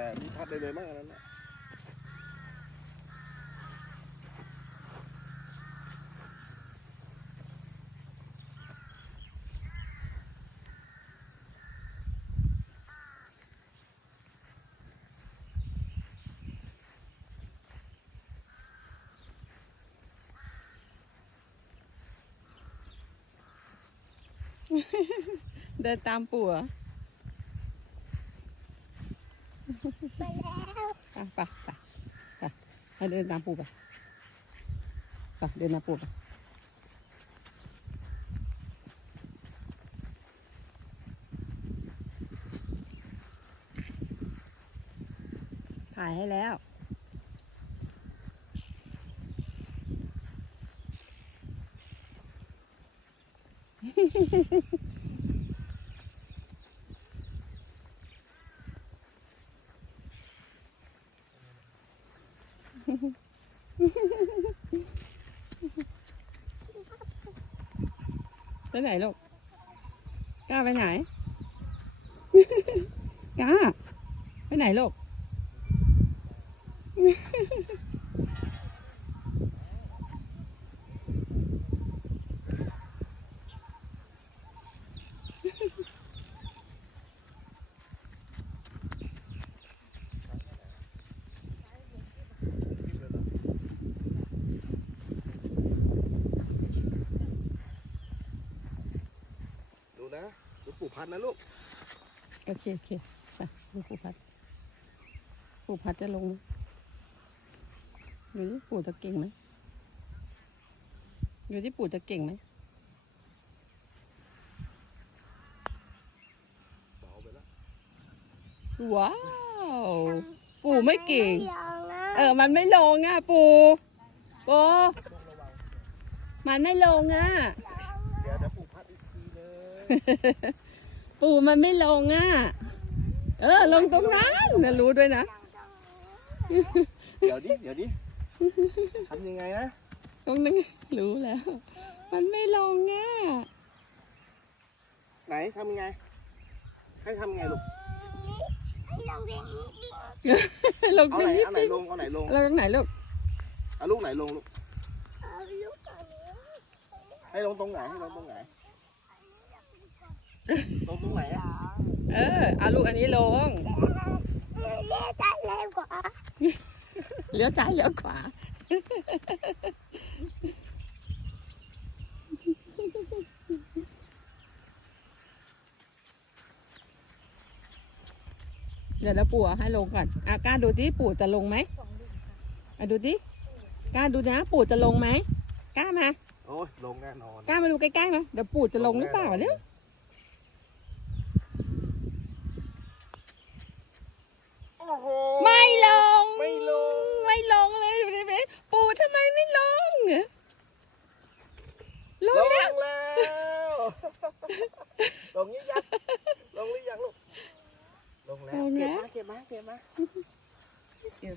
แต่มีพัดได้เลยมั้งอันนั้นนะเดินตามปู่เหรอ ไปแล้วไปไปไปไปไปเดินตามปู่ไปไปเดินตามปู่ไปถ่ายให้แล้ว ไปไหนลูกกล้าไปไหนกล้าไปไหนลูก ดูนะดูปู่พัดนะลูก โอเคโอเคไปดูปู่พัดปู่พัดจะลงไหมอยู่ที่ปู่จะเก่งไหมอยู่ที่ปู่จะเก่งไหมเบาไปแล้วว้าว ปู่ไม่เก่งยองนะเออ มันไม่ลงอะ ปู่ปู่มันไม่ลงอะ ปู่มันไม่ลงอะ เออ ลงตรงนั้นนะรู้ด้วยนะ เดี๋ยวดิ เดี๋ยวดิทำยังไงนะตรงนั้นรู้แล้ว มันไม่ลงอะ ไหนทำยังไง ให้ทำยังไงลูกนี่ให้เราเรียนนี้ดิลงเอาตรไหนงนี้เอาไหนลงเอาไหนลงเราตรงไหนลูกเอาลูกไหนลงลูกเอาลูกก่อนนี้ให้ลงตรงไหนให้ลงตรงไหน ลงตรงไหนอะเออเอาลูกอันนี้ลงเรียกได้เร็วกว่าเลี้ยวซ้ายเลี้ยวขวาเดี๋ยวแล้วปู่เอาให้ลงก่อนอะกล้าดูที่ปู่จะลงไหมอะดูดิกล้าดูนะปู่จะลงไหมกล้ามาโอ้ยลงแน่นอนกล้ามาดูใกล้ๆมาเดี๋ยวปู่จะลงหรือเปล่าเโห ไม่ลง ไม่ลง ไม่ลงเลยปู่ทำไมไม่ลงลงแล้ว ลงยังลงหรือยังลูก ลงแล้ว เก็บมาเก็บมาเก็บมา